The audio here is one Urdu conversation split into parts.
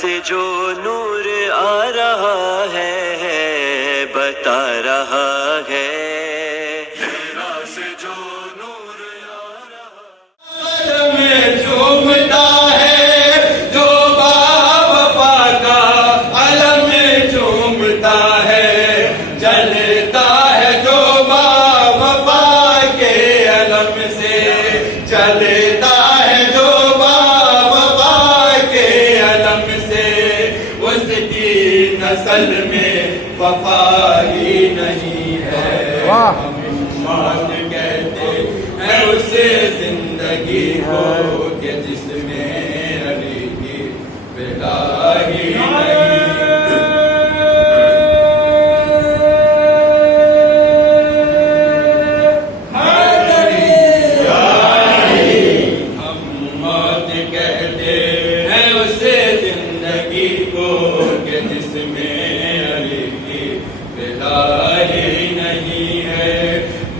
سے جو نور آ رہا ہے بتا رہا ہے، میرا سے جو نور آ رہا میں جھومتا ہے جو باوفا کا علم جھومتا ہے، جلتا ہے جو باوفا کے علم سے، جلتا ہے جو نسل میں وفا ہی نہیں ہے، ہم موت کہتے ہیں اسے زندگی کو کہ جس میں علی کی ودا ہی نہیں۔ ہم موت کہتے ہیں اسے زندگی کو کہ جس میں علی کی ودا ہی نہیں ہے۔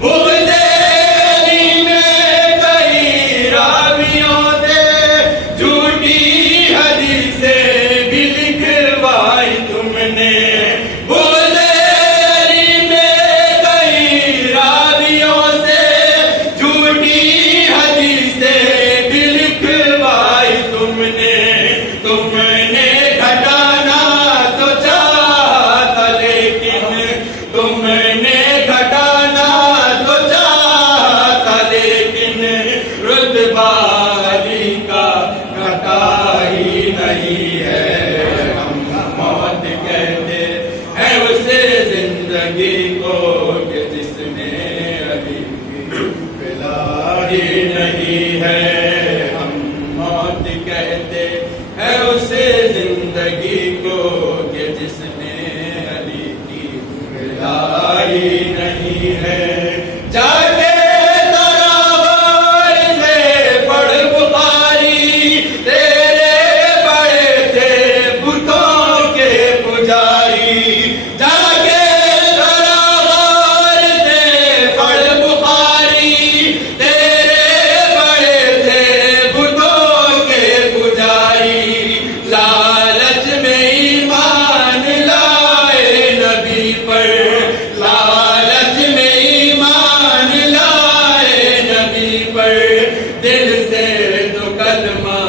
بغض علی میں کئی راویوں سے جھوٹی حدیثیں بھی لکھوائی تم نے، بغض علی میں کئی راویوں سے جھوٹی حدیثیں بھی لکھوائی تم نے، تم نے گھٹانا تو چاہا تھا لیکن، تم نے گھٹانا تو چاہا تھا لیکن، رتبہ علی کا گھٹا ہی نہیں ہے، ہم موت کہتے ہیں اسے زندگی کو کہ جس میں علی کی ودا ہی نہیں ہے، ہم موت کہتے ہے اسے زندگی کو کہ جس میں علی کی ودا ہی نہیں ہے۔ جاتے تراغار سے پڑھ بخاری، تیرے بڑے تھے بتوں کے پجاری، جاتے تراغار سے پڑھ بخاری، تیرے بڑے تھے بتوں کے پجاری، لالچ میں ایمان لائے نبی پر، لالچ میں ایمان لائے نبی پر، دل سے تو کلمہ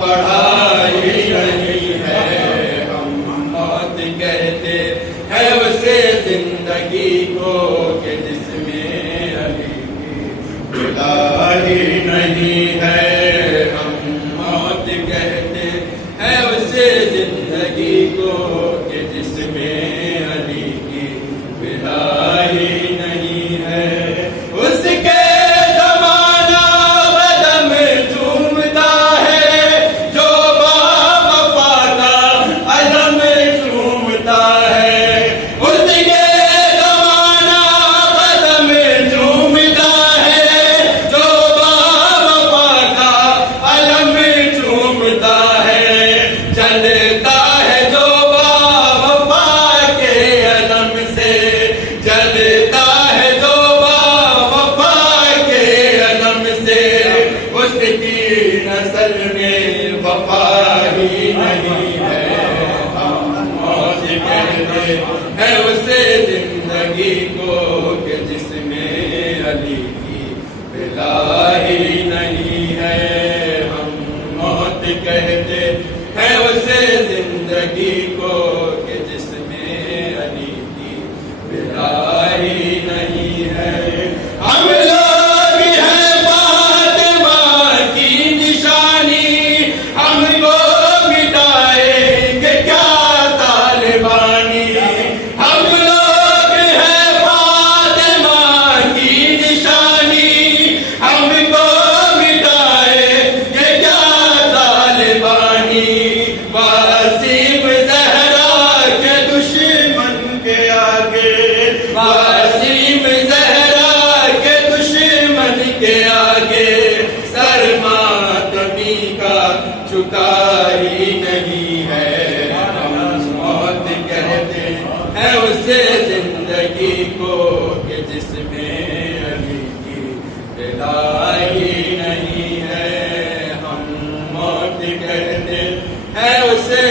پڑھا ہی نہیں ہے، ہم موت کہتے ہیں اسے زندگی کو کہ جس میں علی کی ودا ہی نہیں ہے، ہم موت کہتے ہے اسے زندگی کو کہ جس میں علی کی ودا ہی نہیں ہے۔ اس کے زمانہ قدم جھومتا ہے جو باوفا کا علم جھومتا ہے، اس کے زمانہ قدم جھومتا ہے جو باوفا کا علم جھومتا ہے، جلتا ہے جو باوفا کے علم سے، جلتا ہے جو باوفا کے علم سے، اس کی نسل میں وفا ہی نہیں ہے، ہم موت کہتے ہیں اسے زندگی کو کہ جس میں علی کی ودا ہی نہیں ہے، ہم موت کہتے ہیں اسے زندگی کو کہ جس میں علی کی ودا ہی نہیں ہے۔ ہم لوگ ہیں فاطمہ کی نشانی، ہم کو مٹائیں گے کیا طالبانی، ہم لوگ ہیں فاطمہ کی نشانی، ہم کو مٹائیں گے کیا طالبانی، واسیم زہرا کے دشمن کے آگے، واسیم زہرا کے دشمن کے آگے، سر ماتمی کا جھکا ہی نہیں ہے، ہم موت کہتے ہیں اسے زندگی کو کہ جس میں علی کی ودا ہی نہیں ہے، ہم موت کہتے ہیں اسے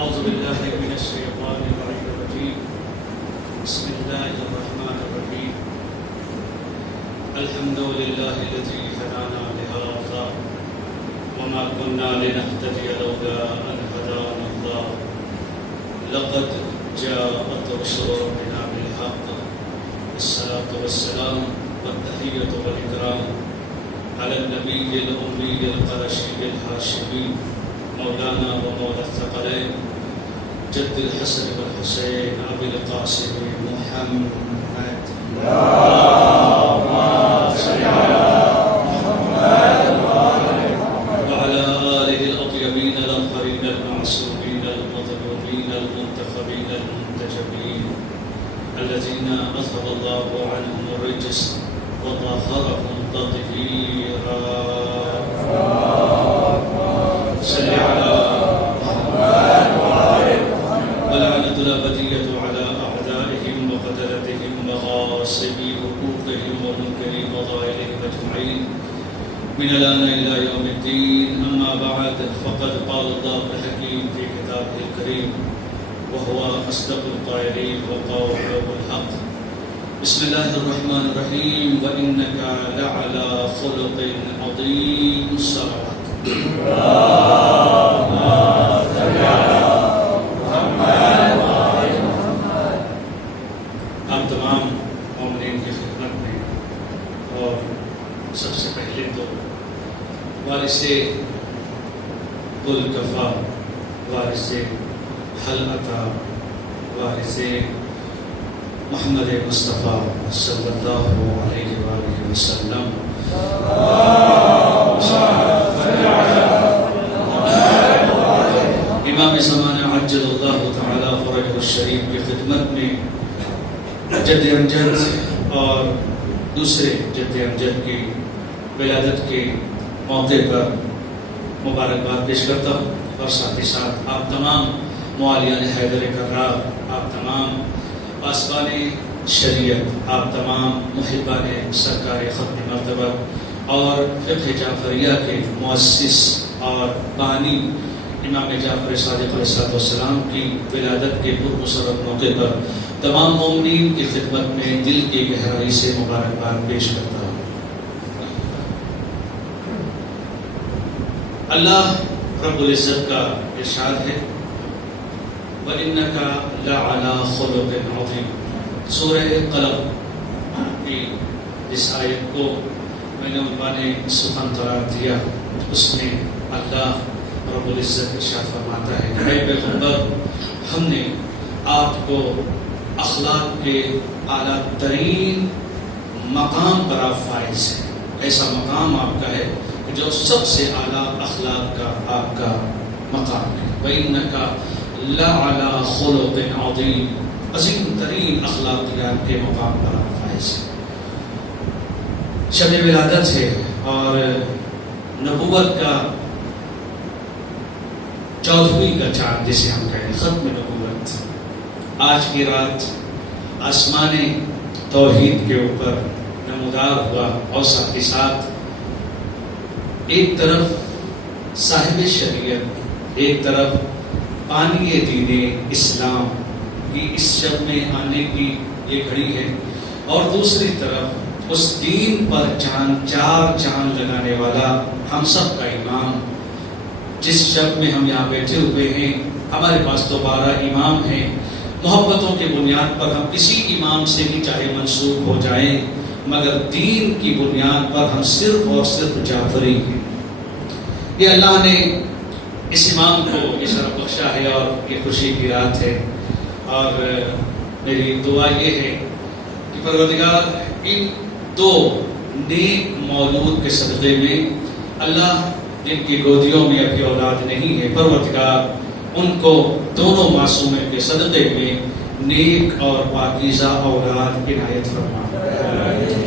أعوذ بالله من الشيطان الرجيم بسم الله الرحمن الرحيم الحمد لله الذي هدانا لهذا وما كنا لنهتدي لولا أن هدانا الله لقد جاءت رسل ربنا بالحق الصلاة والسلام والتحية والإكرام على النبي الأمي القرشي الهاشمي مولانا ومولى الثقلين جد الحسن والحسين أبي القاسم محمد وعلى آله الأطيبين الأطهرين المعصومين المظلومين المنتخبين المنتجبين الذين أذهب الله عنهم الرجس وطهرهم تطهيرا صل على محمد ولعنة الأبدية على أعدائهم وقتلتهم وغاصبي حقوقهم ومنكري فضائلهم أجمعين من الآن إلى يوم الدين. أما بعد فقد قال الله الحكيم في كتابه الكريم وهو أصدق القائلين وقوله الحق. بسم الله الرحمن الرحيم وإنك لعلى خلق عظيم. صلوات آپ تمام مومنین کی خدمت میں اور سب سے پہلے تو وارث الکفا وارث حل عطا وارث محمد مصطفیٰ صلی اللہ علیہ وآلہ وسلم امام زمانہ عجل اللہ تعالی فرجہ الشریف کی خدمت میں جد امجد اور دوسرے جد امجد کی ولادت کے موقع پر مبارکباد پیش کرتا ہوں اور ساتھ ہی ساتھ آپ تمام موالیان حیدر کرار، آپ تمام پاسبان شریعت، آپ تمام محبان سرکار ختم مرتبہ اور فقہ جعفریہ کے مؤسس اور بانی امام جعفر صادق علیہ السلام کی ولادت کے پرمسرت موقع پر تمام مومنین کی خدمت میں دل کی گہرائی سے مبارکباد پیش کرتا ہوں. اللہ رب العزت کا ارشاد ہے وَإِنَّكَ لَعَلَى خُلُقٍ عَظِيمٍ. سورہ قلم کی اس آیت کو میں نے عنوان سخن قرار دیا. اس میں اللہ رب العزت ارشاد فرماتا ہے اے پیغمبر، ہم نے آپ کو اخلاق کے اعلیٰ ترین مقام پر آپ فائز ہیں. ایسا مقام آپ کا ہے جو سب سے اعلیٰ اخلاق کا آپ کا مقام ہے. وَإِنَّكَ لَعَلَى خُلُقٍ عَظِيمٍ. عظیم ترین اخلاقیات کے مقام پر آپ فائز ہیں. شب ولادت ہے اور نبوت کا 14ویں کا چاند جسے ہم کہیں ختم نبوت آج کی رات آسمان توحید کے اوپر نمودار ہوا اور ساتھ ہی ساتھ ایک طرف صاحب شریعت، ایک طرف بانی دین اسلام کی اس شب میں آنے کی یہ گھڑی ہے اور دوسری طرف اس دین پر چار چاند لگانے والا ہم سب کا امام. جس شب میں ہم یہاں بیٹھے ہوئے ہیں ہمارے پاس تو 12 امام ہیں. محبتوں کے بنیاد پر ہم کسی امام سے بھی چاہے منسوب ہو جائیں مگر دین کی بنیاد پر ہم صرف اور صرف جعفری ہیں. یہ اللہ نے اس امام کو یہ شرف بخشا ہے اور یہ خوشی کی رات ہے اور میری دعا یہ ہے کہ پروردگار ان 2 نیک مولود کے صدقے میں اللہ جن کی گودیوں میں ابھی اولاد نہیں ہے پروردگار ان کو دونوں معصوموں کے صدقے میں نیک اور پاکیزہ اولاد عنایت فرما.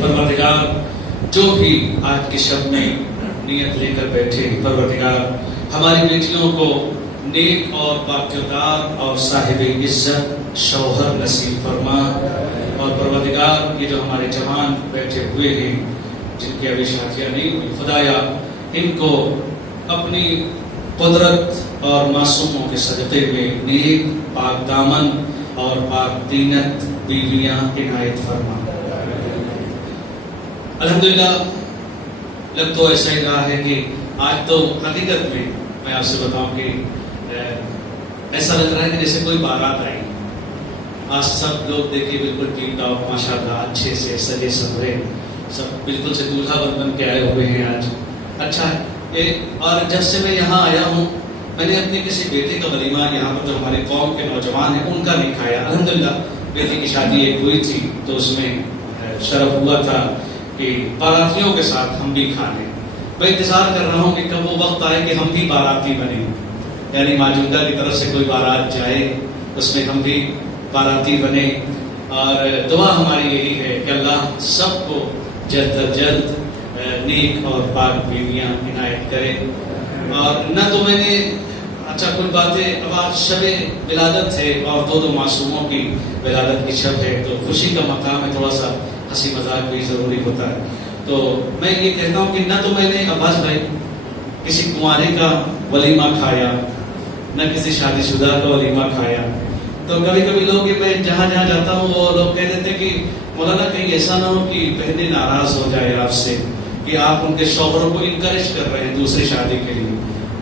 پروردگار جو بھی آج کی شب میں نیت لے کر بیٹھے پروردگار ہماری بیٹیوں کو نیک اور باکردار اور صاحب عزت شوہر نصیب فرما. اور پروردگار یہ جو ہمارے جوان بیٹھے ہوئے ہیں جن کی ابھی شادیاں نہیں ہوئی خدایا ان کو اپنی قدرت اور معصوموں کے صدقے میں نیک پاک دامن اور پاک دینت بیویاں عنایت فرما۔ الحمدللہ لگ تو ایسا ہی رہا ہے کہ آج تو حقیقت میں آپ سے بتاؤں کہ ایسا لگ رہا ہے کہ جیسے کوئی بارات آئی۔ آج سب لوگ دیکھیے بالکل ٹیپ ٹاپ ماشاءاللہ اچھے سے سجے سنورے، سب بالکل سے دولہا بن کے آئے ہوئے ہیں آج۔ اچھا ہے، اور جب سے میں یہاں آیا ہوں میں نے اپنے کسی بیٹے کا ولیمہ یہاں پر جو ہمارے قوم کے نوجوان ہیں ان کا نہیں کھایا۔ الحمدللہ بیٹی کی شادی ایک ہوئی تھی تو اس میں شرف ہوا تھا کہ باراتیوں کے ساتھ ہم بھی کھا لیں۔ میں انتظار کر رہا ہوں کہ کب وہ وقت آئے کہ ہم بھی باراتی بنیں، یعنی ماجوندہ کی طرف سے کوئی بارات جائے اس میں ہم بھی باراتی بنے۔ اور دعا ہماری یہی ہے کہ اللہ سب کو جلد از جلد نیک اور پاک بیویاں عنایت کرے۔ اور نہ تو میں نے اچھا کچھ باتیں، اب آج شب ولادت ہے اور دو معصوموں کی ولادت کی شب ہے تو خوشی کا مقام ہے، تھوڑا سا ہنسی مذاق بھی ضروری ہوتا ہے۔ تو میں یہ کہتا ہوں کہ نہ تو میں نے عباس بھائی کسی کنوارے کا ولیمہ کھایا، نہ کسی شادی شدہ کا ولیمہ کھایا۔ تو کبھی کبھی لوگ یہ میں جہاں جہاں جاتا ہوں وہ لوگ کہہ دیتے کہ مولانا کہیں ایسا نہ ہو کہ بہنیں ناراض ہو جائے آپ سے کہ آپ ان کے شوہروں کو انکریج کر رہے ہیں دوسری شادی کے لیے،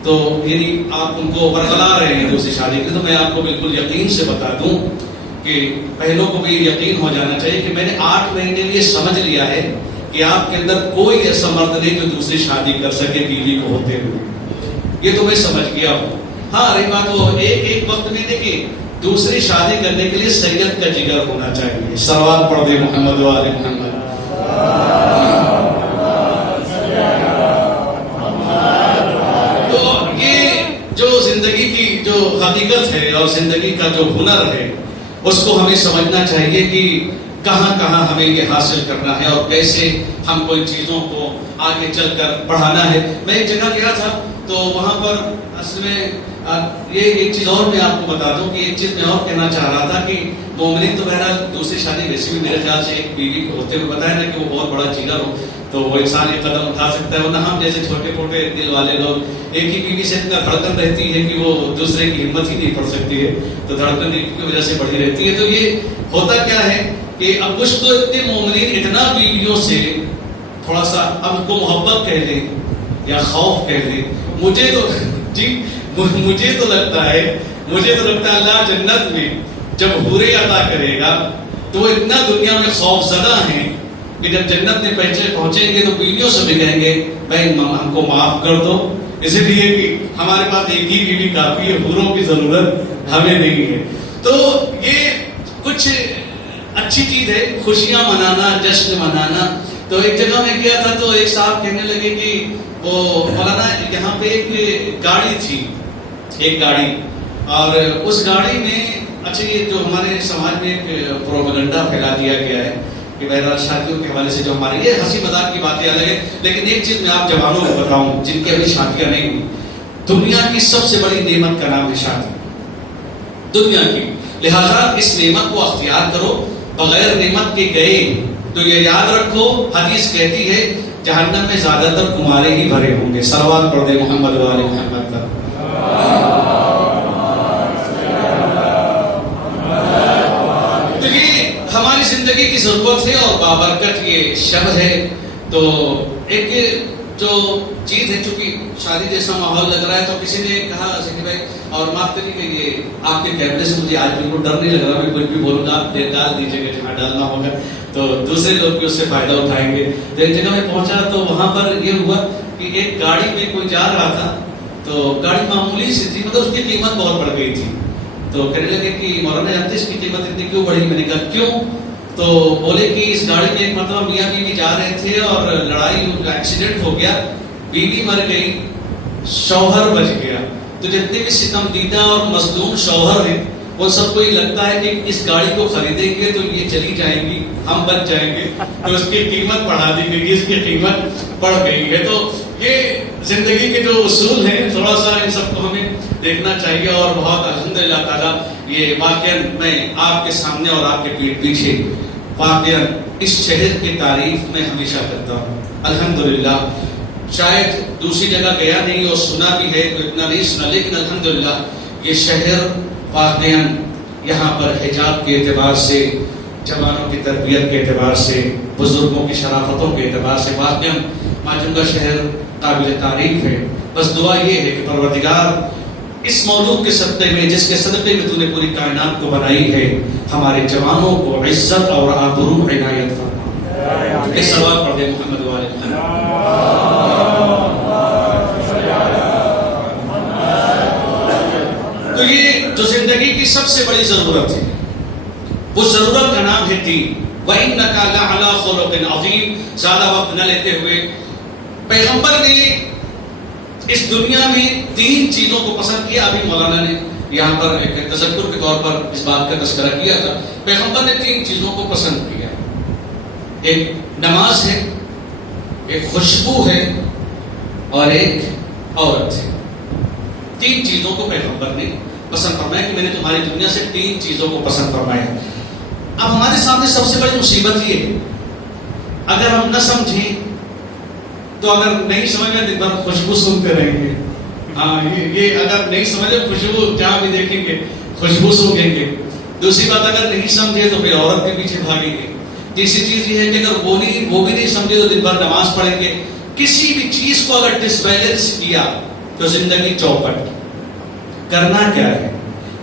تو یعنی آپ ان کو برگلا رہے ہیں دوسری شادی کے لیے۔ تو میں آپ کو بالکل یقین سے بتا دوں کہ پہلوں کو بھی یقین ہو جانا چاہیے کہ میں نے 8 مہینے یہ سمجھ لیا ہے کہ آپ کے اندر کوئی ایسا مرد نہیں جو دوسری شادی کر سکے بیوی کو ہوتے ہوئے، یہ تو میں سمجھ گیا ہوں۔ ہاں رہی بات وہ ایک وقت میں دیکھیے دوسری شادی کرنے کے لیے سید کا جگر ہونا چاہیے۔ صلوات پڑھ دے محمد و آل محمد۔ تو یہ جو زندگی کی جو حقیقت ہے اور زندگی کا جو ہنر ہے اس کو ہمیں سمجھنا چاہیے کہ کہاں کہاں ہمیں یہ حاصل کرنا ہے اور کیسے ہم کوئی چیزوں کو آگے چل کر بڑھانا ہے۔ میں ایک جگہ گیا تھا تو وہاں پر اصل میں یہ ایک چیز اور میں آپ کو بتا دوں کہ ایک چیز میں اور کہنا چاہ رہا تھا کہ مومنین تو بہرحال دوسری شادی ویسے بھی میرے خیال سے ایک بیوی کو ہوتے ہوئے بتایا نا کہ وہ بہت بڑا جگر ہو تو وہ انسان یہ قدم اٹھا سکتا ہے، ورنہ ہم جیسے چھوٹے موٹے دل والے لوگ ایک ہی بیوی سے اتنا دھڑکن رہتی ہے کہ وہ دوسرے کی ہمت ہی نہیں پڑ سکتی ہے، تو دھڑکن کی وجہ سے بڑھی رہتی ہے۔ تو یہ ہوتا کیا ہے کہ اب کچھ تو اتنے مومنین اتنا بیویوں سے تھوڑا سا اب کو محبت کہہ لیں یا خوف کہہ لیں، مجھے تو لگتا ہے اللہ جنت میں جب حورے عطا کرے گا تو وہ اتنا دنیا میں خوف زدہ ہیں کہ جب جنت میں پہنچیں گے تو بیویوں سے بھی کہیں گے بھائی ہم کو معاف کر دو، اس لیے کہ ہمارے پاس ایک ہی بیوی کافی ہے، حوروں کی ضرورت ہمیں نہیں ہے۔ تو یہ کچھ اچھی چیز ہے، خوشیاں منانا، جشن منانا۔ تو ایک جگہ میں گیا تھا تو ایک صاحب کہنے لگے کہ وہ مولانا یہاں پہ ایک گاڑی تھی، ایک گاڑی، اور اس گاڑی میں اچھا یہ جو ہمارے سماج میں ایک پروپیگنڈا پھیلا دیا گیا ہے کہ بہرحال شادیوں کے حوالے سے جو ہمارے یہ ہنسی مذاق کی باتیں الگ ہے، لیکن ایک چیز میں آپ جوانوں کو بتاؤں جن کی ابھی شادیاں نہیں ہوئی، دنیا کی سب سے بڑی نعمت کا نام ہے شادی، دنیا کی، لہذا اس نعمت کو اختیار کرو، بغیر نعمت کے گئے تو یہ یاد رکھو حدیث کہتی ہے جہنم میں زیادہ تر کمارے ہی بھرے ہوں گے۔ صلوات پڑھ دے محمد و آل محمد کا۔ تو یہ ہماری زندگی کی ضرورت ہے اور بابرکت یہ شب ہے۔ تو ایک جو چیز ہے، چونکہ شادی جیسا ماحول لگ رہا ہے تو کسی نے کہا کہ بھائی اور معاف کریں کہ یہ آپ کے کیمرے سے مجھے آج بالکل ڈر نہیں لگ رہا، میں کچھ بھی بولوں گا آپ ڈال دیجیے گا جہاں ڈالنا ہوگا تو دوسرے لوگ بھی اس سے فائدہ اٹھائیں گے۔ تو ایک جگہ میں پہنچا تو وہاں پر یہ ہوا کہ ایک گاڑی میں کوئی جا رہا تھا تو گاڑی معمولی سی تھی، مطلب اس کی قیمت بہت بڑھ گئی تھی۔ تو کہنے لگے کہ مولانا جانتے اس کی قیمت اتنی کیوں بڑھی؟ میں نے کہا کیوں؟ تو بولے کہ اس گاڑی میں ایک مرتبہ میاں بیوی جا رہے تھے اور لڑائی ایکسیڈنٹ ہو گیا، بیوی مر گئی، شوہر بچ گیا، تو جتنے بھی ستم دیدہ اور مظلوم شوہر ہیں وہ سب کو یہ لگتا ہے کہ اس گاڑی کو خریدیں گے تو یہ چلی جائیں گی، ہم بچ جائیں گے، تو اس کی قیمت بڑھا دی گئی، اس کی قیمت بڑھ گئی ہے۔ تو یہ زندگی کے جو اصول ہیں تھوڑا سا ان سب کو ہمیں دیکھنا چاہیے، اور بہت الحمدللہ تعالیٰ یہ واقعہ میں آپ کے سامنے اور آپ کے پیٹ پیچھے واقعہ اس شہر کی تعریف میں ہمیشہ کرتا ہوں۔ الحمدللہ شاید دوسری جگہ گیا نہیں اور سنا بھی ہے تو اتنا نہیں سنا، لیکن الحمدللہ یہ شہر واقعاً یہاں پر حجاب کے اعتبار سے، جوانوں کی تربیت کے اعتبار سے، بزرگوں کی شرافتوں کے اعتبار سے واقعاً ماجنگا شہر قابل تعریف ہے۔ بس دعا یہ ہے کہ پروردگار اس مولود کے صدقے میں، جس کے صدقے میں تو نے پوری کائنات کو بنائی ہے، ہمارے جوانوں کو عزت اور آبرو عنایت فرما۔ اس سوال پڑھ دے محمد والے محمد۔ تو یہ جو زندگی کی سب سے بڑی ضرورت ہے، وہ ضرورت کا نام ہے دین۔ وَإِنَّكَ لَعَلَىٰ خُلُقٍ عَظِيمٍ۔ زیادہ وقت نہ لیتے ہوئے پیغمبر نے اس دنیا میں 3 چیزوں کو پسند کیا۔ ابھی مولانا نے یہاں پر ایک تذکر کے طور پر اس بات کا تذکرہ کیا تھا۔ پیغمبر نے 3 چیزوں کو پسند کیا، ایک نماز ہے، ایک خوشبو ہے اور ایک عورت ہے۔ 3 چیزوں کو پیغمبر نے پسند فرمایا کہ میں نے تمہاری دنیا سے 3 چیزوں کو پسند فرمایا۔ اب ہمارے سامنے سب سے بڑی مصیبت یہ ہے، اگر ہم نہ سمجھیں تو اگر نہیں سمجھیں دن بھر خوشبو سنتے رہیں گے۔ ہاں یہ اگر نہیں سمجھے خوشبو جہاں بھی دیکھیں گے خوشبو سونگیں گے۔ دوسری بات اگر نہیں سمجھے تو پھر عورت کے پیچھے بھاگیں گے۔ تیسری چیز یہ ہے کہ اگر وہ بھی نہیں سمجھے تو دن بھر نماز پڑھیں گے۔ کسی بھی چیز کو اگر ڈس بیلنس کیا تو زندگی چوپٹ۔ کرنا کیا ہے؟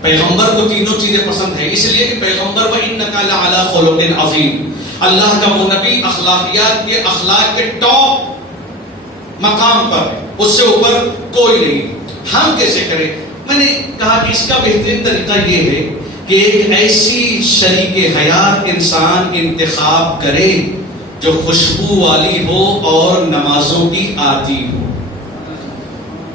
پیغمبر کو تینوں چیزیں پسند ہیں، اس لیے کہ پیغمبر وَإِنَّكَ لَعَلَىٰ خُلُقٍ عَظِيمٍ، اللہ کا وہ نبی اخلاق کے ٹاپ مقام پر، اس سے اوپر کوئی نہیں۔ ہم کیسے کریں؟ میں نے کہا کہ اس کا بہترین طریقہ یہ ہے کہ ایک ایسی شریک حیات انسان انتخاب کرے جو خوشبو والی ہو اور نمازوں کی عادی ہو۔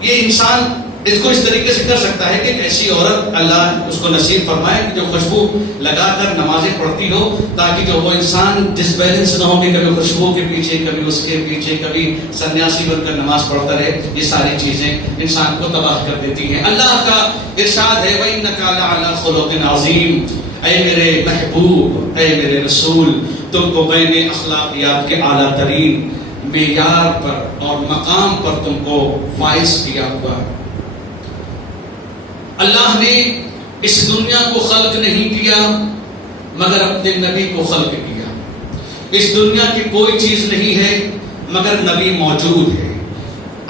یہ انسان اس کو اس طریقے سے کر سکتا ہے کہ ایک ایسی عورت اللہ اس کو نصیب فرمائے کہ جو خوشبو لگا کر نمازیں پڑھتی ہو، تاکہ جو وہ انسان ڈس بیلنس نہ ہو کہ کبھی خوشبو کے پیچھے، کبھی اس کے پیچھے، کبھی سنیاسی بن کر نماز پڑھتا رہے۔ یہ ساری چیزیں انسان کو تباہ کر دیتی ہیں۔ اللہ کا ارشاد ہے وَإِنَّكَ لَعَلَىٰ خُلُقٍ عَظِيمٍ، اے میرے محبوب، اے میرے رسول، تم کو میں نے اخلاقیات کے اعلیٰ ترین معیار پر اور مقام پر تم کو فائز کیا ہوا ہے۔ اللہ نے اس دنیا کو خلق نہیں کیا مگر اپنے نبی کو خلق کیا۔ اس دنیا کی کوئی چیز نہیں ہے مگر نبی موجود ہے۔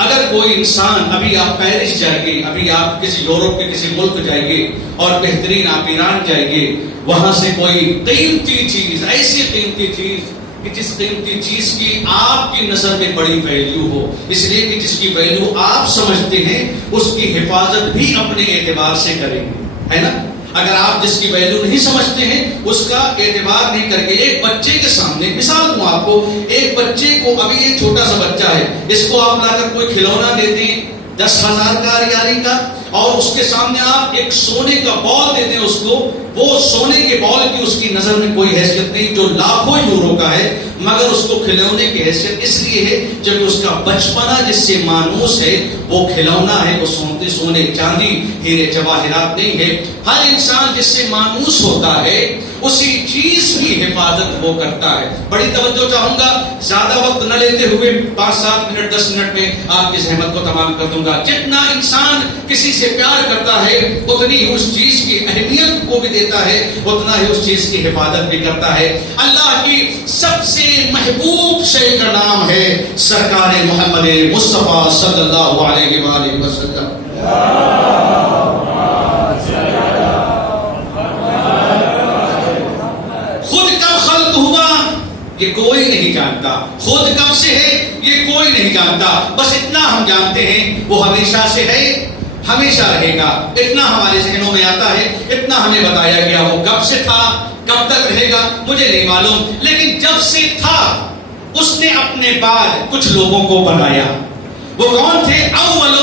اگر کوئی انسان، ابھی آپ پیرس جائیے، ابھی آپ کسی یورپ کے کسی ملک جائیے اور بہترین آپ ایران جائیے، وہاں سے کوئی قیمتی چیز، ایسی قیمتی چیز کہ جس قیمتی چیز کی آپ کی نظر میں بڑی ویلیو ہو، اس لیے کہ جس کی ویلیو آپ سمجھتے ہیں اس کی حفاظت بھی اپنے اعتبار سے کریں گے، ہے نا؟ اگر آپ جس کی ویلیو نہیں سمجھتے ہیں اس کا اعتبار نہیں کریں گے۔ ایک بچے کے سامنے مثال دوں آپ کو، ایک بچے کو، ابھی یہ چھوٹا سا بچہ ہے، اس کو آپ لا کر کوئی کھلونا دے دیں 10,000 کا ریالی کا، اور اس کے سامنے آپ ایک سونے کا بال دے دیں اس کو، وہ سونے کے بال کی اس کی نظر میں کوئی حیثیت نہیں جو لاکھوں یورو کا ہے، مگر اس کو کھلونے کی حیثیت اس لیے ہے جب اس کا بچپنا جس سے مانوس ہے وہ کھلونا ہے، وہ سونے چاندی ہیرے جواہرات نہیں ہے۔ ہر انسان جس سے مانوس ہوتا ہے اسی چیز کی حفاظت وہ کرتا ہے۔ بڑی توجہ چاہوں گا، زیادہ وقت نہ لیتے ہوئے 5-7 منٹ 10 منٹ میں آپ کی زحمت کو تمام کر دوں گا۔ جتنا انسان کسی سے پیار کرتا ہے اتنی ہی اس چیز کی اہمیت کو بھی دیتا ہے، اتنا ہی اس چیز کی حفاظت بھی کرتا ہے۔ اللہ کی سب سے محبوب شے کا نام ہے سرکار محمد مصطفیٰ صلی اللہ علیہ وآلہ وسلم۔ خود کب خلق ہوا یہ کوئی نہیں جانتا، خود کب سے ہے یہ کوئی نہیں جانتا، بس اتنا ہم جانتے ہیں وہ ہمیشہ سے ہے، ہمیشہ رہے گا، اتنا ہمارے ذہنوں میں آتا ہے، اتنا ہمیں بتایا گیا۔ وہ کب سے تھا، کب تک رہے گا مجھے نہیں معلوم، لیکن جب سے تھا اس نے اپنے بعد کچھ لوگوں کو بنایا۔ وہ کون تھے؟ اول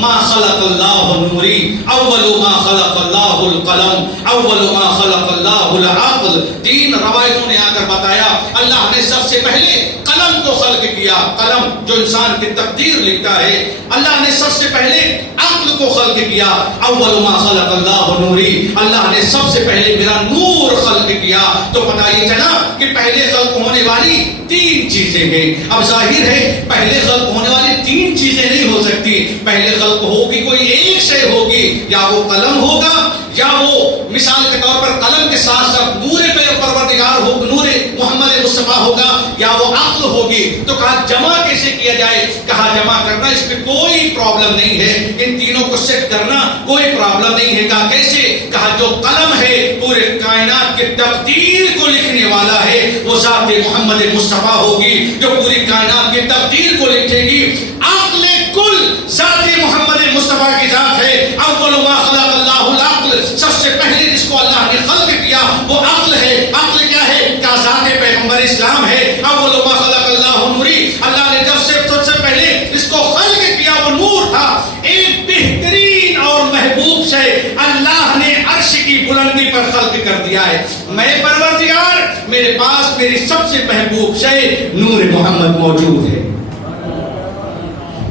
ما خلق اللہ نوری، اول ما خلق اللہ القلم، اول ما خلق اللہ العقل۔ 3 روایتوں نے آ کر بتایا اللہ نے سب سے پہلے قلم کو خلق کیا، قلم جو انسان کی تقدیر لکھتا ہے۔ اللہ نے سب سے پہلے عقل کو خلق کیا، اول ما خلق اللہ نوری، اللہ نے سب سے پہلے میرا نور خلق کیا۔ تو پتہ یہ چلا کہ پہلے خلق ہونے والی تین چیزیں ہیں. اب ظاہر ہے پہلے خلق ہونے والی تین چیزیں نہیں ہو سکتی. پہلے خلق ہوگی کوئی ایک شے ہوگی، یا وہ قلم ہوگا، یا وہ مثال کے طور پر قلم کے ساتھ ساتھ نور پروردگار ہو، نور محمد مصطفیٰ ہوگا، یا وہ عقل ہوگی. تو کہا جمع کیسے کیا جائے؟ کہا جمع کرنا اس میں کوئی پرابلم نہیں ہے، ان تینوں کو سیٹ کرنا کوئی پرابلم نہیں ہے. کہا کیسے؟ کہا جو قلم ہے پورے کائنات کے تقدیر کو لکھنے والا ہے وہ ذات محمد مصطفیٰ ہوگی جو پوری کائنات کی تقدیر کو لکھے گی. عقل کل ذات محمد مصطفیٰ کی ذات ہے. اول ما خلق اللہ العقل، سب سے پہلے جس کو اللہ نے خلق کیا وہ عقل ہے. عقل کیا ہے؟ کیا ذات پیغمبر اسلام ہے. اول ما خلق اللہ نوری، اللہ نے جب سے سب سے پہلے اس کو خلق کیا وہ نور تھا. ایک بہترین اور محبوب سے اللہ نے عرش کی بلندی پر خلق کر دیا ہے. میں پروردگار، میرے پاس میری سب سے محبوب شے نور محمد موجود ہے.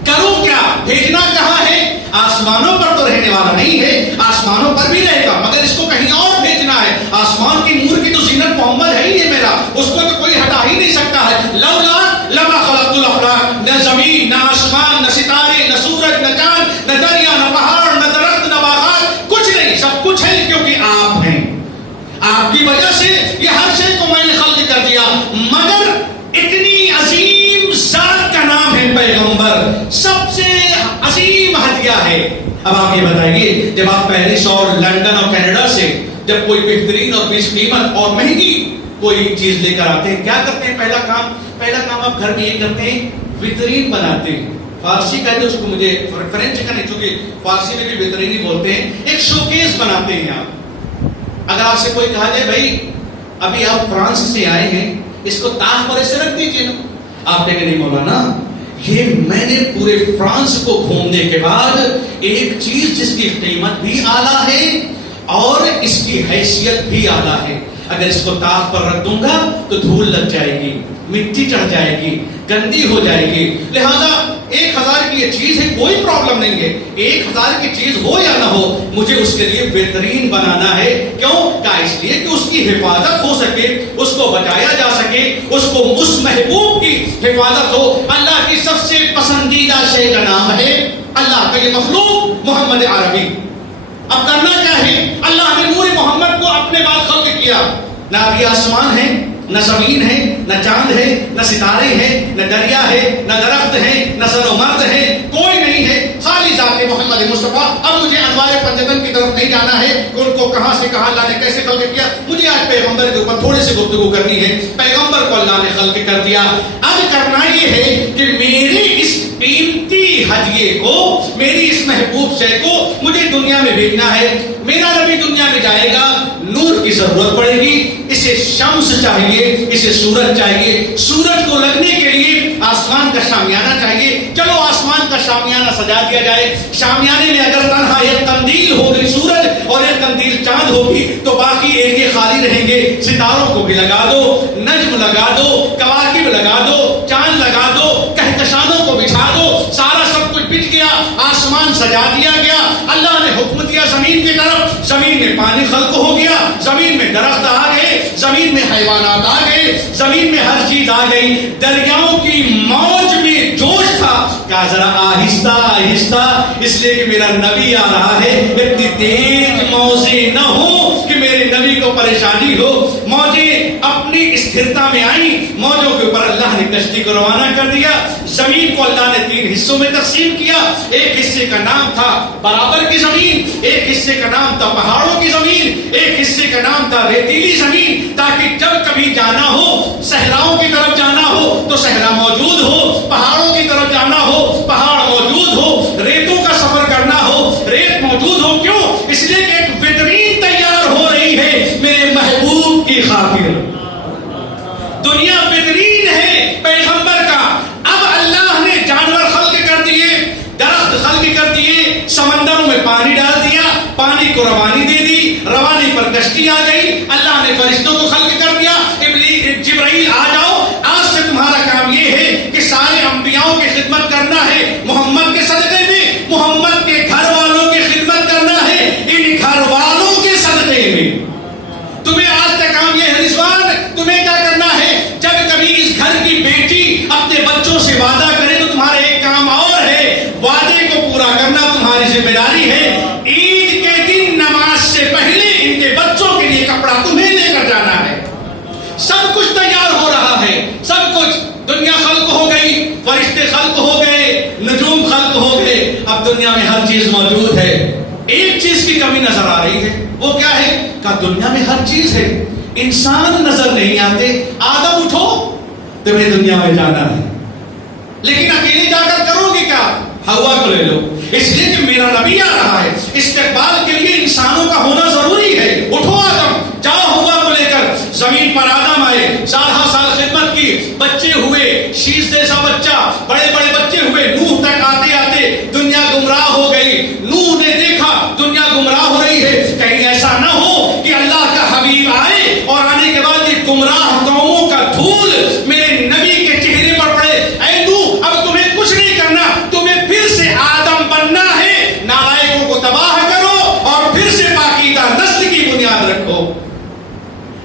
کروں کیا؟ بھیجنا کہاں ہے؟ آسمانوں پر تو رہنے والا نہیں ہے، آسمانوں پر بھی رہے گا مگر اس کو کہیں اور بھیجنا ہے. آسمان کی نور کی تو زینت محمد ہے ہی ہے میرا، اس کو تو کوئی ہٹا ہی نہیں سکتا ہے. لولا لما خلقت الافلاک، نہ زمین نہ آسمان نہ ستارے نہ سورج نہ چاند نہ دریا نہ پہاڑ نہ درخت نہ باغات، کچھ نہیں، سب کچھ ہے کیونکہ آپ ہیں. آپ کی وجہ سے یہ ہر شے کو میں نے خلق کر دیا. مگر اتنی عظیم ذات کا نام ہے پیغمبر، سب سے عظیم ہدیہ ہے. اب آپ یہ بتائیے جب آپ پیرس اور لندن اور کینیڈا سے جب کوئی بہترین اور بیش قیمت اور مہنگی کوئی چیز لے کر آتے ہیں، کیا کرتے ہیں؟ پہلا کام آپ گھر میں یہ کرتے ہیں، وترین بناتے ہیں. فارسی کہتے ہیں اس کو، مجھے فرینچ کا نہیں چونکہ فارسی میں بھی وترین ہی بولتے ہیں. ایک شوکیس بناتے ہیں آپ. اگر آپ سے کوئی کہا جائے بھائی ابھی آپ فرانس سے آئے ہیں، اس کو تاج پر ایسے رکھ دیجیے نا، آپ کہیں گے نہیں مولانا یہ میں نے پورے فرانس کو گھومنے کے بعد ایک چیز جس کی قیمت بھی اعلیٰ ہے اور اس کی حیثیت بھی اعلیٰ ہے، اگر اس کو تاج پر رکھ دوں گا تو دھول لگ جائے گی، مٹی چڑھ جائے گی، گندی ہو جائے گی. لہذا 1000 کی یہ چیز ہے، کوئی پرابلم نہیں ہے. 1000 کی چیز ہو یا نہ ہو مجھے اس کے لیے بہترین بنانا ہے. کیوں؟ کہا اس لیے کہ اس کی حفاظت ہو سکے، اس کو بچایا جا سکے، اس کو اس محبوب کی حفاظت ہو. اللہ کی سب سے پسندیدہ شے کا نام ہے اللہ کا یہ مخلوق محمد عربی. اب کرنا کیا ہے؟ اللہ نے نور محمد کو اپنے بعد خلق کیا. نہ ابھی آسمان ہے، نہ زمین ہے، نہ چاند ہے، نہ ستارے ہیں، نہ دریا ہے، نہ درخت ہے، نہ زن و مرد ہے، کوئی نہیں ہے، خالی ذات محمد مصطفیٰ. اب مجھے انوار پنجتن کی طرف نہیں جانا ہے کہ ان کو کہاں سے کہاں اللہ نے کیسے خلق کیا. مجھے آج پیغمبر کے اوپر تھوڑی سی گفتگو کرنی ہے. پیغمبر کو اللہ نے خلق کر دیا. اب کرنا یہ ہے کہ میرے اس قیمتی ہدیے کو، میری اس محبوب شے کو مجھے دنیا میں بھیجنا ہے. میرا نبی دنیا میں جائے گا، نور کی ضرورت پڑے گی. اسے شمس چاہیے، اسے سورج چاہیے. سورج کو لگنے کے لیے آسمان کا شامیانہ چاہیے. چلو آسمان کا شامیانہ سجا دیا جائے. شامیانے میں اگر تنہا ایک قندیل ہوگی سورج اور ایک قندیل چاند ہوگی تو باقی ایریے خالی رہیں گے. ستاروں کو بھی لگا دو، نجم لگا دو، کواکب لگا دو، چاند لگا دو، کہکشانوں کو بچھا دو. سارا سب کچھ بچ گیا، آسمان سجا دیا گیا. اللہ نے حکم دیا زمین کی طرف، زمین میں پانی خلق ہو گیا، زمین میں درخت آ گئے، زمین میں حیوانات آ گئے، زمین میں ہر چیز آ گئی. دریاؤں کی موج میں جوش تھا. کہا ذرا آہستہ آہستہ، اس لیے کہ میرا نبی آ رہا ہے. اتنی تیز موجیں نہ ہو کہ میرے نبی کو پریشانی ہو. موجیں اپنی استھرتا میں آئیں، موجوں کے اوپر اللہ نے کشتی کو روانہ کر دیا. زمین کو اللہ نے 3 حصوں میں تقسیم کیا. ایک حصے کا نام تھا برابر کی زمین، ایک حصے کا نام تھا پہاڑوں کی زمین، ایک حصے کا نام تھا ریتیلی زمین، تاکہ جب کبھی جانا ہو، صحراؤں کی طرف جانا ہو تو صحرا موجود ہو، پہاڑوں کی طرف جانا ہو پہاڑ موجود ہو، ریتوں کا سفر کرنا ہو ریت موجود ہو. کیوں؟ اس لیے کہ ایک بہترین تیار ہو رہی ہے میرے محبوب کی خاطر. دنیا بہترین ہے پیغمبر کا. اب اللہ نے جانور خلق کر دیے، درخت خلق کر دیے، سمندروں میں پانی ڈال دیا، پانی کو روانی دے دی، روانی پر کشتی آ گئی. اللہ نے فرشتوں کو خلق کر دیا. جبرائیل آ جاؤ، آج سے تمہارا کام یہ ہے کہ سارے انبیاءوں کی خدمت کرنا ہے محمد کے صدقے میں، محمد کے گھر والوں کی خدمت کرنا ہے ان گھر والوں کے صدقے میں. تمہیں آج کا کام یہ ہے رضوان، تمہیں کیا کرنا ہے؟ جب کبھی اس گھر کی جاری ہے. عید کے دن نماز سے پہلے ان کے بچوں کے لیے کپڑا تمہیں لے کر جانا ہے. سب کچھ تیار ہو رہا ہے, سب کچھ. دنیا خلق ہو گئی, فرشتے خلق ہو گئے, نجوم خلق ہو گئے, اب دنیا میں ہر چیز موجود ہے. ایک چیز کی کمی نظر آ رہی ہے, وہ کیا ہے؟ کہ دنیا میں ہر چیز ہے, انسان نظر نہیں آتے. آدم اٹھو, تمہیں دنیا میں جانا ہے, لیکن اکیلے جا کر کرو گے کیا؟ ہوا کو لے لو. اس لیے کہ میرا نبی آ رہا ہے, استقبال کے لیے انسانوں کا ہونا ضروری ہے. اٹھو آدم, جاؤ ہوا کو لے کر. زمین پر آدم آئے, سالہ سال خدمت کی, بچے ہوئے, شیش جیسا بچہ, بڑے بڑے بچے ہوئے. نوح تک آتے آتے دنیا گمراہ ہو گئی. نوح نے دیکھا دنیا گمراہ ہو رہی ہے, کہیں ایسا نہ ہو کہ اللہ کا حبیب آئے اور آنے کے بعد یہ گمراہ قوموں کا دھول میرے نبی کے چہرے پر پڑے. اے نوح, اب تمہیں کچھ نہیں کرنا, تمہیں پھر سے آدم بننا ہے. نالائقوں کو تباہ کرو اور پھر سے پاکیزہ نسل کی بنیاد رکھو.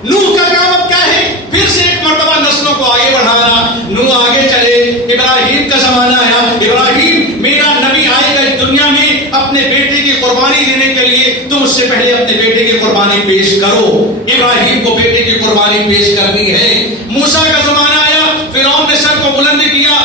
نوح کا کام اب کیا ہے؟ پھر سے ایک مرتبہ نسلوں کو آگے بڑھانا. نوح آگے چلے, ابراہیم کا زمانہ آیا. ابراہیم, میرا نبی آئے گا اس دنیا میں اپنے بیٹے کی قربانی دینے کے لیے, تم اس سے پہلے اپنے بیٹے کی قربانی پیش کرو. ابراہیم کو بیٹے کی قربانی پیش کرنی ہے. موسیٰ کا زمانہ آیا, فرعون نے سر کو بلند کیا.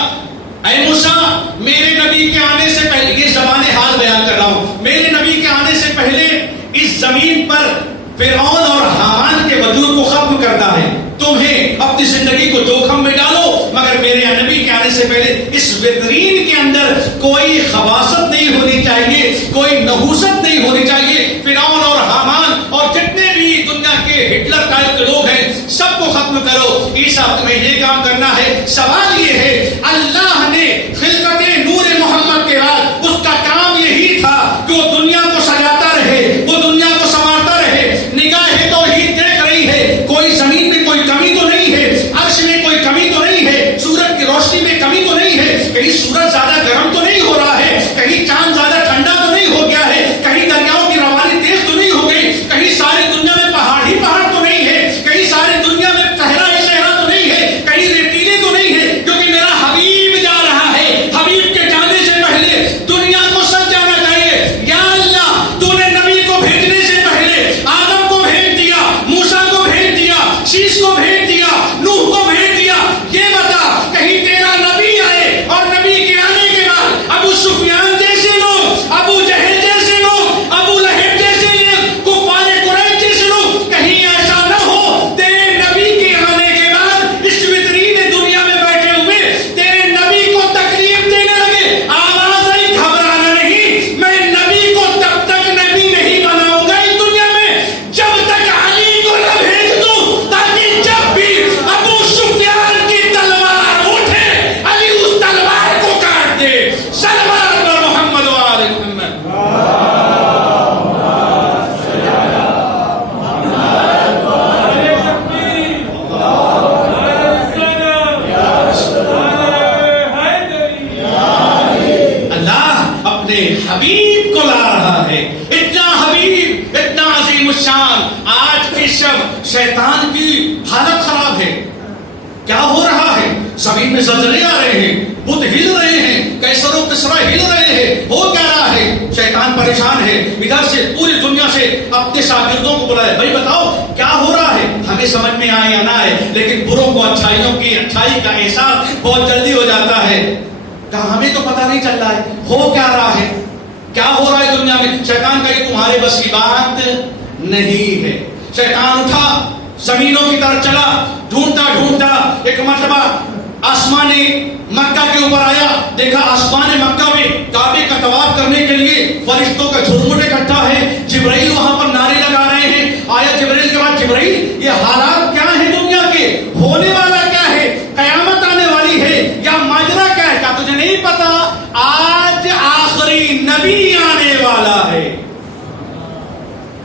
اے موسیٰ, میرے نبی کے آنے سے پہلے, یہ زبان حال بیان کر رہا ہوں, میرے نبی کے آنے سے پہلے اس زمین پر فرعون اور حامان کے وجود کو ختم کرنا ہے. تمہیں اپنی زندگی کو جوخم میں ڈالو, مگر میرے نبی کے آنے سے پہلے اس وطرین کے اندر کوئی خباثت نہیں ہونی چاہیے, کوئی نحوست نہیں ہونی چاہیے. فرعون اور حامان اور جتنے بھی دنیا کے ہٹلر ٹائپ کے لوگ ہیں, سب کو ختم کرو. عیسیٰ تمہیں یہ کام کرنا ہے. سوال یہ ہے, اللہ نے خلقت نور محمد کے بعد اس کا کام یہی تھا کہ وہ دنیا کو سجاتا رہے, وہ دنیا کو سنوارتا رہے. نگاہ توحید دیکھ رہی ہے, کوئی زمین میں کوئی کمی تو نہیں ہے, عرش میں کوئی کمی تو نہیں ہے, سورج کی روشنی میں کمی تو نہیں ہے, کہیں سورج زیادہ گرم تو نہیں ہو رہا ہے, کہیں چاند زیادہ ٹھنڈا تو نہیں ہو گیا ہے, کہیں دریاؤں کی روانی تیز تو نہیں ہو گئی, کہیں ساری دنیا میں پہاڑ ہی پہاڑ تو نہیں ہے, کہیں ساری دنیا میں صحرا ہی صحرا تو نہیں ہے, کہیں ریتیلے تو نہیں ہے. کیونکہ میرا حبیب جا رہا ہے, حبیب کے جانے سے پہلے دنیا کو سج جانا چاہیے. یا اللہ, تو نے نبی کو بھیجنے سے پہلے آدم کو بھیج دیا, موسیٰ کو بھیج دیا, شیش کو بھیج دیا, نوح کو بھیج دیا. یہ بتا, کہیں تیرا نبی آئے اور نبی کے آنے کے بعد ابو سفیان جیسے لوگ, ابو جہل جیسے لوگ, ابو لہب جیسے لوگ, کفار قریش جیسے لوگ, کہیں ایسا نہ ہو تیرے نبی کے آنے کے بعد اس وطرین دنیا میں بیٹھے ہوئے تیرے نبی کو تکلیف دینے لگے. آواز آئی, گھبرانا نہیں, میں نبی کو تب تک نبی نہیں بناؤں گا اس دنیا میں جب تک علی کو نہ بھیج دوں, تاکہ جب بھی ابو سفیان کی تلوار اٹھے علی اس تلوار کو کاٹ دے. صلوات پر محمد و آل محمد. اللہ اپنے حبیب کو لا رہا ہے. اتنا حبیب, اتنا عظیم الشان. آج کی شب شیطان کی حالت خراب ہے. کیا ہو رہا ہے؟ زمین میں زلزلے آ رہے ہیں, بت ہل رہے ہیں, کیسر و کسرا ہل رہے ہیں. ہو کیا رہا ہے؟ شیطان پریشان ہے. ادھر سے پوری دنیا سے اپنے شاگردوں کو بلائے, بھائی بتاؤ کیا ہو رہا ہے؟ ہمیں سمجھ میں آئے یا نہ آئے, لیکن بروں کو اچھائیوں کی اچھائی کا احساس بہت جلدی ہو جاتا ہے. کہا ہمیں تو پتہ نہیں چل رہا ہے ہو کیا رہا ہے, کیا ہو رہا ہے دنیا میں. شیطان کا یہ تمہارے بس کی بات نہیں ہے. شیطان اٹھا, زمینوں کی طرف چلا, ڈھونڈتا ڈھونڈتا ایک مرتبہ آسمان مکہ کے اوپر آیا. دیکھا آسمان مکہ میں کعبے کا طواف کرنے کے لیے فرشتوں کا جھرمٹ اکٹھا ہے. جبرائیل وہاں پر نعرے لگا رہے ہیں. آیا جبرائیل کے بعد, جبرائیل یہ حالات کیا ہیں دنیا کے, ہونے والا کیا ہے, قیامت آنے والی ہے یا ماجرا کیا ہے؟ کیا تجھے نہیں پتا آج آخری نبی آنے والا ہے؟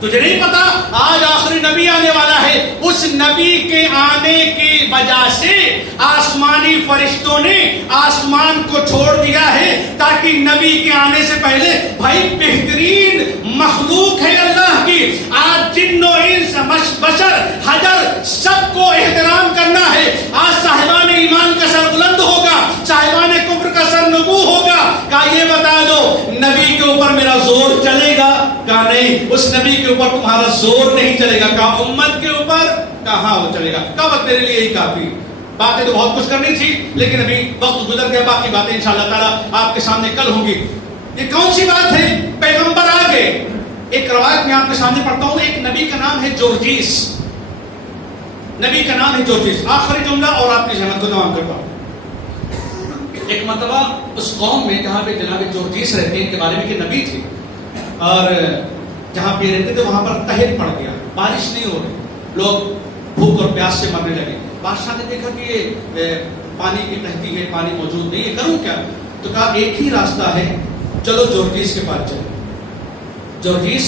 تجھے نہیں پتا آج آخری نبی آنے والا ہے. اس نبی کے آنے کی وجہ سے آسمانی فرشتوں نے آسمان کو چھوڑ دیا ہے, تاکہ نبی کے آنے سے پہلے, بھائی بہترین مخلوق ہے اللہ کی, آج جن و انس بشر حجر سب کو احترام کرنا ہے. آج صاحبان ایمان کا سر بلند ہوگا, صاحبان کفر کا سر نگو ہوگا. کہ یہ بتا دو نبی کے اوپر اوپر میرا زور چلے گا؟ کہا نہیں، اس نبی کے اوپر تمہارا زور نہیں چلے گا۔ کہا امت کے اوپر؟ کہاں وہ چلے گا؟ کہا بس میرے لیے ہی کافی۔ باتیں تو بہت کچھ کرنی تھی، لیکن ابھی وقت گزر گیا، باقی باتیں انشاءاللہ تعالیٰ آپ کے سامنے کل ہوں گی۔ یہ کون سی بات ہے؟ پیغمبر آ گئے۔ ایک روایت میں آپ کے سامنے پڑھتا ہوں، ایک نبی کا نام ہے جورجیس، نبی کا نام ہے جورجیس۔ آخری جملہ اور آپ کی ذہن کو تمام کرتا ہوں۔ ایک مرتبہ اس قوم میں جہاں پہ جناب جورجیس رہتے ہیں، ان کے بارے میں کہ نبی تھے، اور جہاں پہ رہتے تھے وہاں پر قحط پڑ گیا، بارش نہیں ہو رہی، لوگ بھوک اور پیاس سے مرنے لگے۔ بادشاہ نے دیکھا کہ یہ پانی کی قحطی ہے، پانی موجود نہیں ہے، کروں کیا؟ تو کہا ایک ہی راستہ ہے، چلو جورجیس کے پاس چلو۔ جورجیس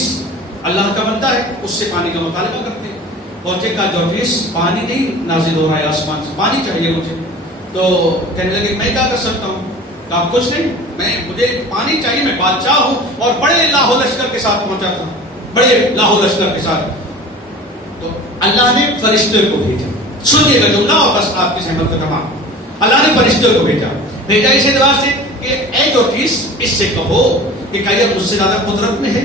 اللہ کا بندہ ہے، اس سے پانی کا مطالبہ کرتے ہیں۔ پہنچے، کہا جورجیس پانی نہیں نازل ہو رہا ہے آسمان سے، پانی چاہیے مجھے۔ تو کہنے لگے میں کیا کر سکتا ہوں؟ کہا کچھ نہیں، مجھے پانی چاہیے، میں بادشاہ ہوں اور بڑے لاہو لشکر کے ساتھ پہنچا تھا، بڑے لاہو لشکر کے ساتھ۔ تو اللہ نے فرشتے کو بھیجا، سنیے گا جملہ اور بس آپ کی سہمت کا تمام۔ اللہ نے فرشتے کو بھیجا اس اعتبار سے کہ اے جورجیس اس سے کہو کہ کیا یہ مجھ سے زیادہ قدرت میں ہے؟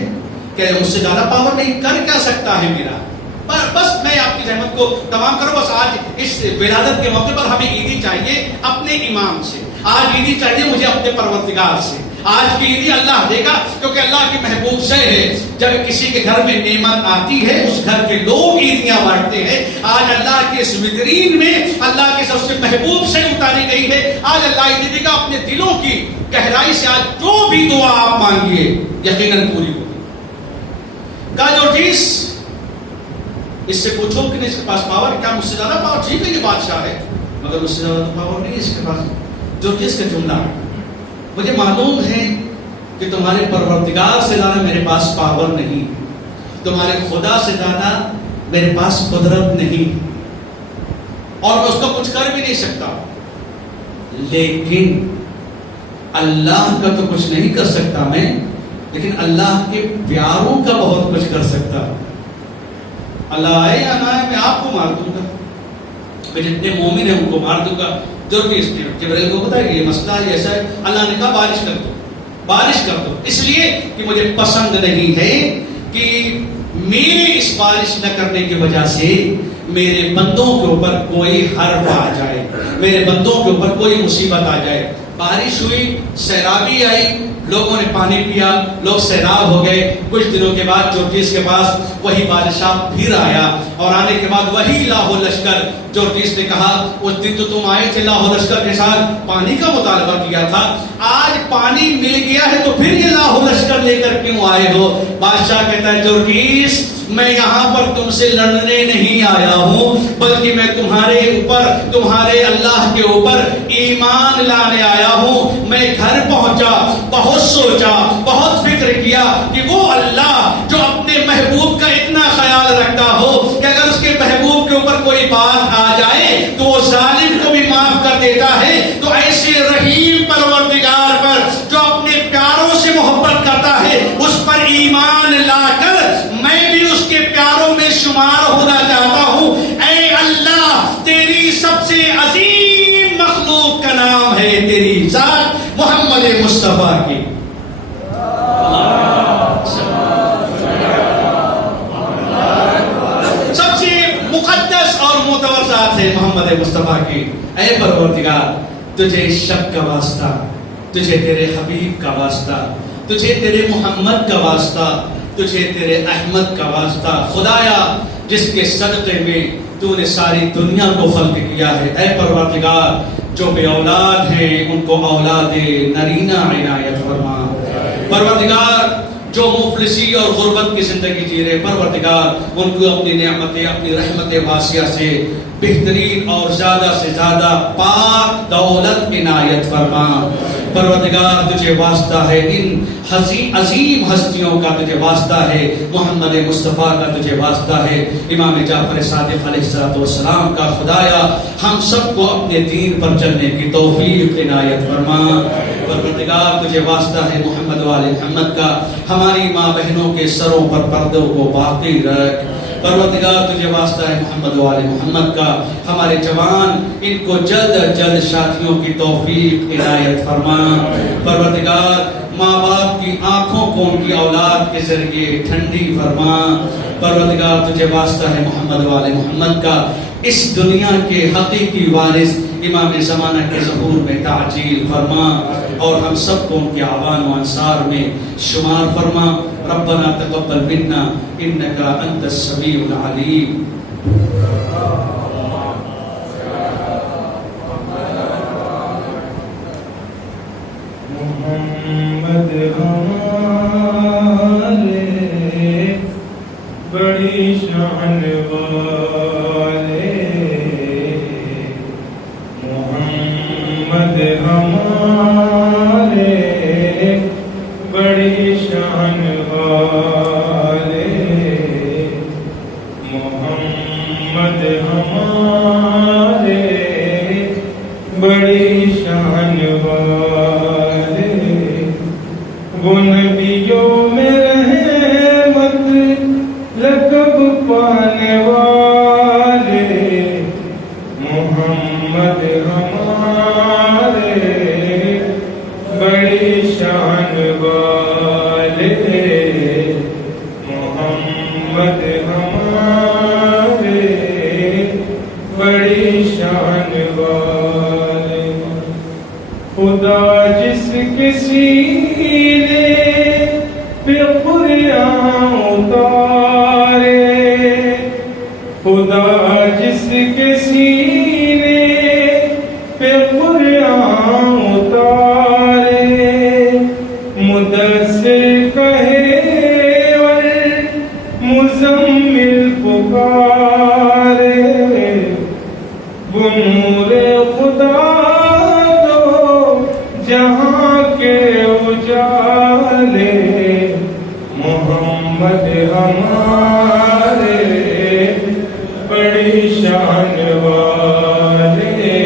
کیا یہ مجھ سے زیادہ پاور نہیں؟ کر کیا سکتا ہے میرا؟ بس میں آپ کی زحمت کو تمام کروں۔ بس آج اس ولادت کے موقع پر ہمیں عیدی چاہیے اپنے امام سے، آج عیدی چاہیے مجھے اپنے پروردگار سے۔ آج کی عیدی اللہ دے گا، کیونکہ اللہ کی محبوب سے ہے۔ جب کسی کے گھر میں نعمت آتی ہے، اس گھر کے لوگ عیدیاں بانٹتے ہیں۔ آج اللہ کے اس وترین میں اللہ کے سب سے محبوب سے اتاری گئی ہے۔ آج اللہ عیدی دے گا، اپنے دلوں کی گہرائی سے آج جو بھی دعا آپ مانگیے یقیناً پوری ہوگی۔ کہا جورجیس اس سے پوچھو کہ اس کے پاس پاور کیا مجھ سے زیادہ پاور؟ ٹھیک ہے یہ بادشاہ ہے مگر مجھ سے زیادہ پاور نہیں اس کے پاس۔ جورجیس کا جملہ، مجھے معلوم ہے کہ تمہارے پروردگار سے زیادہ میرے پاس پاور نہیں، تمہارے خدا سے زیادہ میرے پاس قدرت نہیں، اور میں اس کا کچھ کر بھی نہیں سکتا، لیکن اللہ کا تو کچھ نہیں کر سکتا میں، لیکن اللہ کے پیاروں کا بہت کچھ کر سکتا۔ اللہ آئے یا نہ آئے میں آپ کو مار دوں گا، میں جتنے مومن ہیں ان کو مار دوں گا۔ جورجیس نے جبرائیل کو بتایا کہ یہ مسئلہ ہے، ایسا ہے۔ اللہ نے کہا بارش کر دو، بارش کر دو، اس لیے کہ مجھے پسند نہیں ہے کہ میرے اس بارش نہ کرنے کی وجہ سے میرے بندوں کے اوپر کوئی حرب آ جائے، میرے بندوں کے اوپر کوئی مصیبت آ جائے۔ بارش ہوئی، سیلابی آئی، لوگوں نے پانی پیا، لوگ سیلاب ہو گئے۔ کچھ دنوں کے بعد جورجیس کے پاس وہی بادشاہ پھر آیا، اور آنے کے بعد وہی لاہو لشکر۔ جورجیس نے کہا اس دن تو تم آئے تھے لاہو لشکر کے ساتھ، پانی کا مطالبہ کیا تھا، آج پانی مل گیا ہے تو پھر یہ لاہو لشکر لے کر کیوں آئے ہو؟ بادشاہ کہتا ہے جورجیس میں یہاں پر تم سے لڑنے نہیں آیا ہوں، بلکہ میں تمہارے اوپر، تمہارے اللہ کے اوپر ایمان لانے آیا ہوں۔ میں گھر پہنچا، بہت سوچا، بہت فکر کیا کہ وہ اللہ جو اپنے محبوب کا اتنا خیال رکھتا ہو کہ اگر اس کے محبوب کے اوپر کوئی بات آ جائے تو وہ ظالم کو بھی معاف کر دیتا ہے، تو ایسے رحیم پروردگار پر جو اپنے پیاروں سے محبت کرتا ہے اس پر ایمان لا کر میں بھی اس کے پیاروں میں شمار ہونا چاہتا ہوں۔ اے اللہ تیری سب سے عظیم مخلوق کا نام ہے تیری ذات محمد مصطفیٰ کی۔ سب سے مقدس اور معتبر ذات ہے محمد مصطفیٰ کی۔ اے پروردگار تجھے شب کا واسطہ، تجھے تیرے حبیب کا واسطہ، تجھے تیرے محمد کا واسطہ، تجھے تیرے احمد کا واسطہ، خدایا جس کے صدقے میں تو نے ساری دنیا کو خلق کیا ہے۔ اے پروردگار جو بے اولاد ہیں ان کو اولاد نرینہ عنایت فرما۔ پروردگار جو مفلسی اور غربت کی زندگی جی رہے، پروردگار ان کو اپنی نعمتیں، اپنی رحمت واسعہ سے بہترین اور زیادہ سے زیادہ پاک دولت عنایت فرما۔ پروردگار تجھے واسطہ ہے ان عظیم ہستیوں کا، تجھے واسطہ ہے محمد مصطفیٰ کا، تجھے واسطہ ہے امام جعفر صادق علیہ السلام کا۔ خدایا ہم سب کو اپنے دین پر چلنے کی توفیق عنایت فرما۔ پروردگار تجھے واسطہ ہے محمد و آل محمد کا، ہماری ماں بہنوں کے سروں پر پردوں کو باقی رکھ۔ پروردگار تجھے واسطہ ہے محمد و آل محمد کا، ہمارے جوان ان کو جلد از جلد شادیوں کی توفیق عنایت فرما۔ پروردگار ماں باپ کی آنکھوں کو ان کی اولاد کے ذریعے ٹھنڈی فرما۔ پروردگار تجھے واسطہ ہے محمد و آل محمد کا، اس دنیا کے حقیقی وارث امام زمانہ کے ظہور میں تعجیل فرما، اور ہم سب کو ان کے اعوان و انصار میں شمار فرما۔ ربنا تقبل منا انك انت السميع العليم۔ محمد ہمارے بڑی شان والے، محمد ہمارے بڑی شان والے، محمد ہمارے بڑی شان والے، وہ نبیوں میں رحمت لقب پانے والے، محمد ہمارے بڑی شان والے، محمد ہمارے بڑی شان والے۔ خدا جس کے سینے پہ قرآن اتارے، خدا جس کے سینے پہ قرآن اتارے، مدثر کہے اور مزمل پکارے، وہ نور خدا دو جہاں کے اجالے، محمد ہمارے بڑی شان والے،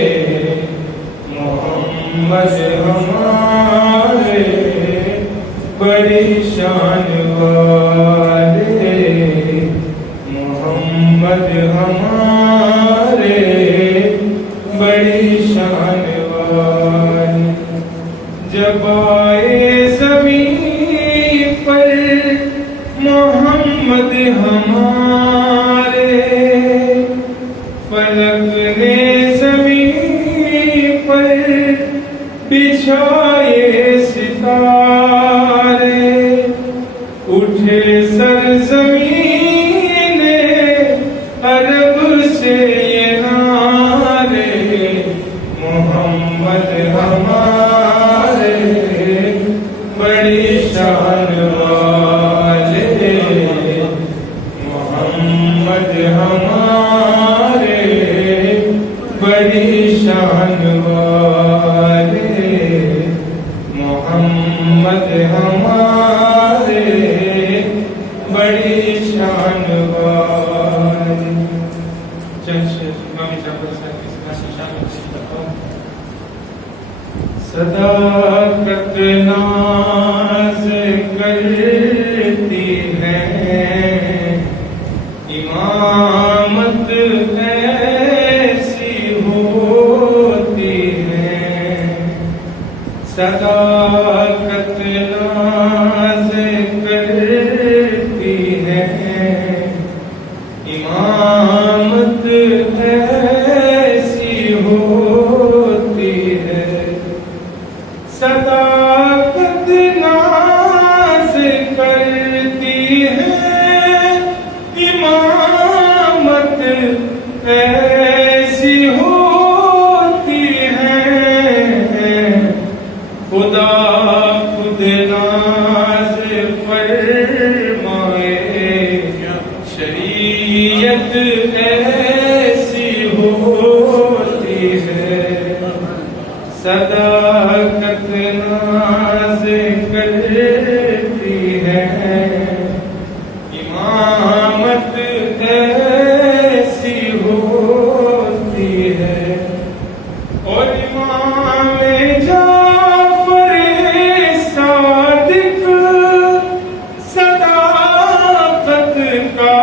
محمد ہمارے بڑی شان والے، محمد ہمارے بڑی شان والے۔ جب آئے زمین پر محمد ہمارے، فلک نے زمین پر بچھائے ستارے، اٹھے سرزمین عرب سے یہ نعرے، محمد ہمارے بڑی شان والے، محمد ہمارے بڑی شان والے، محمد ہمارے بڑی شان والے۔ صداقت ناز کرتی ہے، امامت ایسی ہوتی ہے، صداقت ناز کرتی ہے، امامت ایسی ہوتی ہے، صداقت ناز کرتی ہے، امامت ایسی ہوتی ہے، خدا خود ناز فرمائے، شریعت ایسی ہوتی ہے، صداقت ناز کرتی ہے، امامت ایسی ہوتی ہے، اور امام جعفر صادق صداقت کا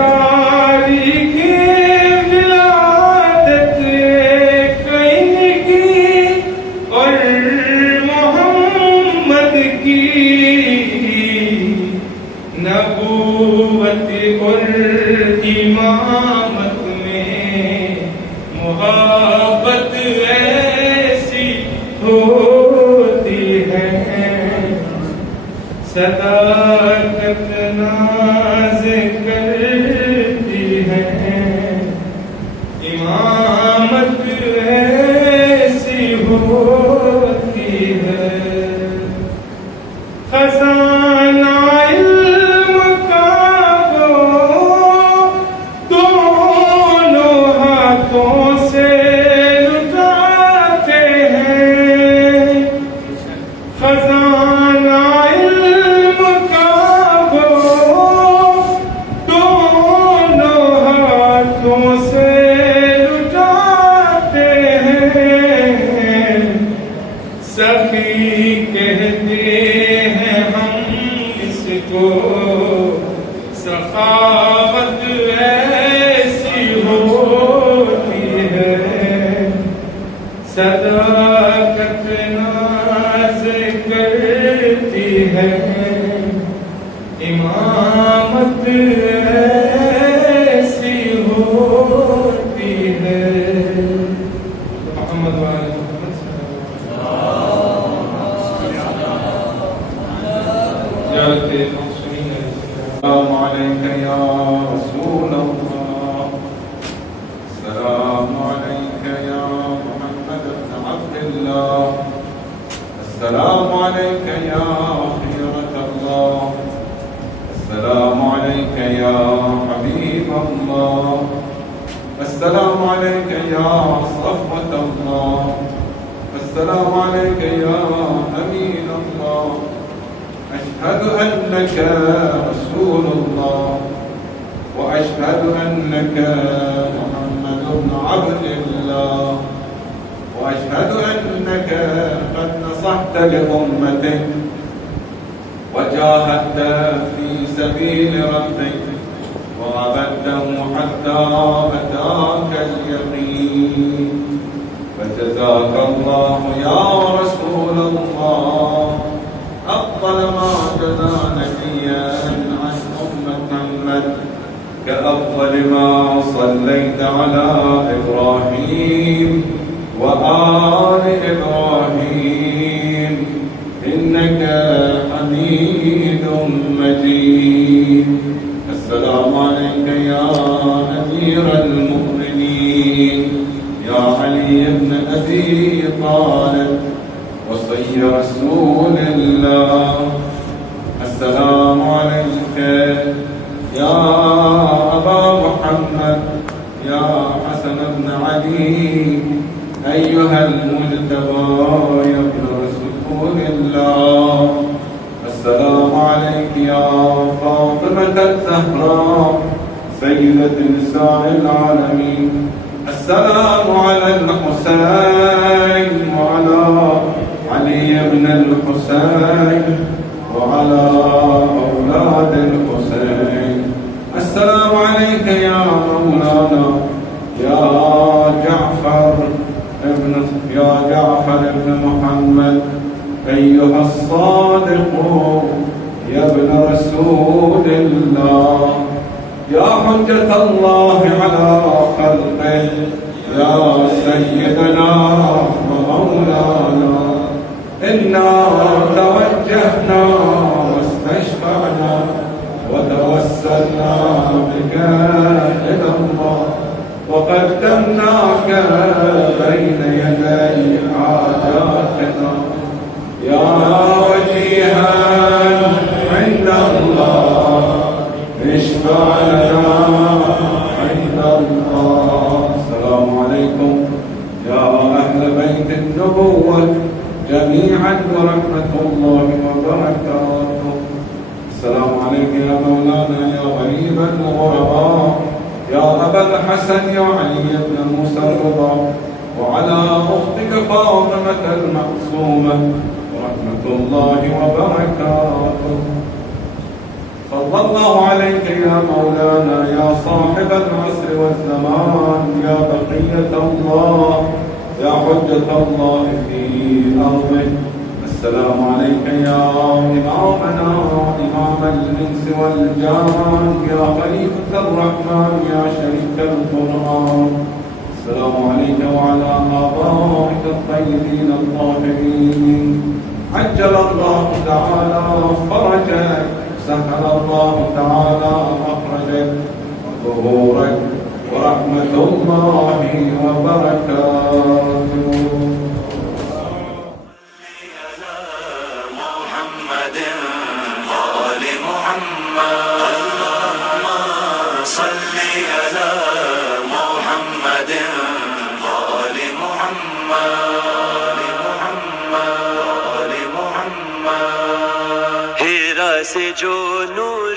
تاریخی ولادت کہیں کی اور محمد کی نبوت اور امامت میں محبت ایسی ہوتی ہے صداقت ناز کرتی ہے امامت ایسی ہوتی ہے خزانہ علم کا وہ دونوں ہاتھوں سے لٹاتے ہیں خزانہ علم کا وہ دونوں ہاتھوں سے لٹاتے ہیں سخی کہتے ہیں ہم اس کو سخاوت ایسی ہوتی ہے صداقت ناز کرتی ہے امامت ایسی ہوتی ہے محمد وآل محمد صلی السلام عليك يا رسول الله السلام عليك يا محمد بن عبد الله السلام عليك يا خيرة الله السلام عليك يا حبيب الله السلام عليك يا صفوة الله السلام عليك يا أمين الله أشهد أنك رسول الله وأشهد أنك محمد بن عبد الله وأشهد أنك قد نصحت لأمتك وجاهدت في سبيل ربك وعبدته حتى أتاك اليقين فجزاك الله يا رسول الله أفضل ما جزى نبيا عن محمد كأفضل ما صليت على إبراهيم وآل إبراهيم إنك حميد مجيد السلام عليك يا أمير المؤمنين يا علي بن أبي طالب وصي رسول الله السلام عليك يا أبا محمد يا حسن بن علي أيها المجتبى يا ابن رسول الله السلام عليك يا فاطمة الزهراء سيدة نساء العالمين السلام على الحسين وعلى علي بن الحسين وعلى أولاد الحسين السلام عليك يا مولانا يا جعفر ابن محمد أيها الصادق يا ابن رسول الله يا حجة الله على خلقه يا سيدنا ومولانا إنا توجهنا واستشفعنا وتوسلنا بك إلى الله وقدمناك بين يدي حاجاتنا يا وجيها عند الله اشفع لنا عند الله السلام عليكم يا أهل بيت النبوة جميعا ورحمة الله وبركاته السلام عليك يا مولانا يا غريب الغرباء يا أبا الحسن يا علي بن موسى الرضا وعلى أختك فاطمة المعصومة ورحمة الله وبركاته صلى الله عليك يا مولانا يا صاحب العصر والزمان يا بقية الله يا حجة الله في أرضه. السلام عليك يا إمامنا إمام الإنس والجان يا خليفة الرحمن يا شريك القرآن. السلام عليك وعلى آبائك الطيبين الطاهرين. عجل الله تعالى فرجك سهل الله تعالى مخرجك ظهورك ورحمة الله وبركاته. محمد آل محمد اللهم صل على محمد آل محمد آل محمد. ہیرا سے جو نور